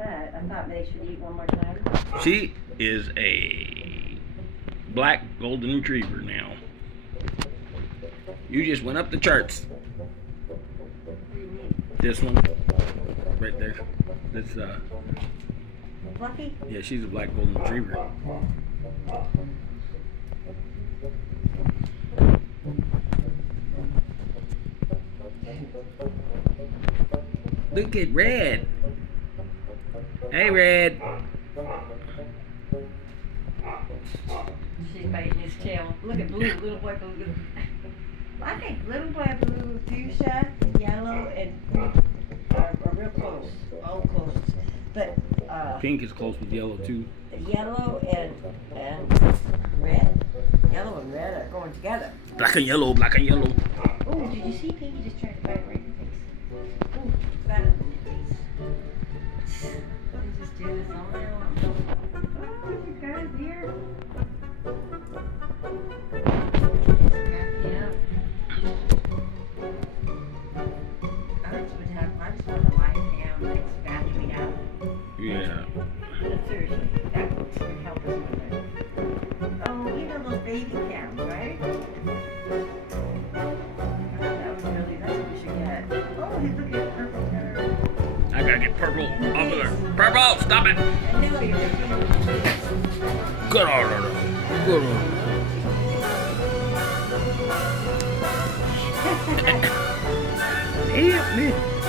But I thought they should eat one more time. She is a black golden retriever now. You just went up the charts. What do you mean? This one, right there. That's Fluffy? yeah, she's a black golden retriever. Look at Red. Hey, Red. She's biting his tail. Look at Blue, little boy Blue. I think little boy Blue, fuchsia, yellow, and are real close. All close. But Pink is close with yellow too. yellow and red. Yellow and red are going together. Black and yellow, black and yellow. Oh, did you see Pinky just tried to bite right in the face? Oh, got it in the face. What does this do? This all now? Oh, you guys here? Yeah. I just want to lie down next to me now. Yeah. But seriously, that would help us with it. Oh, you know those baby cams, right? That's what we should get. Oh, he's looking at purple there. I gotta get purple off of there. Purple, stop it. I know you're looking at Good order. Good order. Help me.